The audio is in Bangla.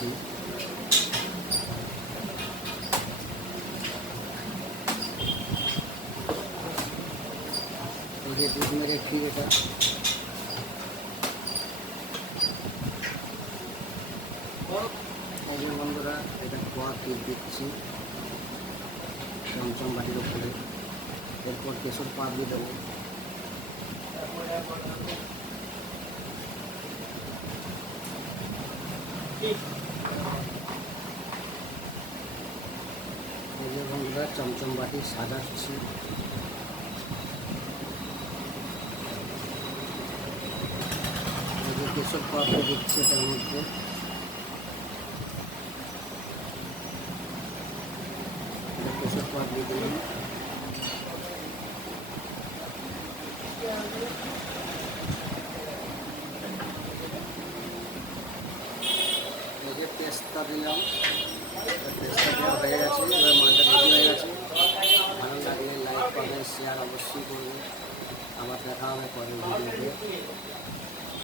দিচ্ছি। এই যে দুধ মেরে ক্ষীর, এটা এই যে বন্ধুরা, এটা খোয়া ক্ষীর দিচ্ছি চমচম বাটির উপরে। এরপর কেশর পাপড়ি দেবো। এই যে বন্ধুরা, চমচম বাটি সাজাচ্ছি। এই যে কেশর পাপড়ি দিচ্ছি এটার মধ্যে। কেশর পাপড়ি দিলাম। এই যে পেস্তা দিলাম, পেস্তা দেওয়া হয়ে গেছে। এবার মালটা রেডি হয়ে গেছে। ভালো লাগলে লাইক করবে, শেয়ার অবশ্যই করবে। আবার দেখা হবে পরের ভিডিওতে।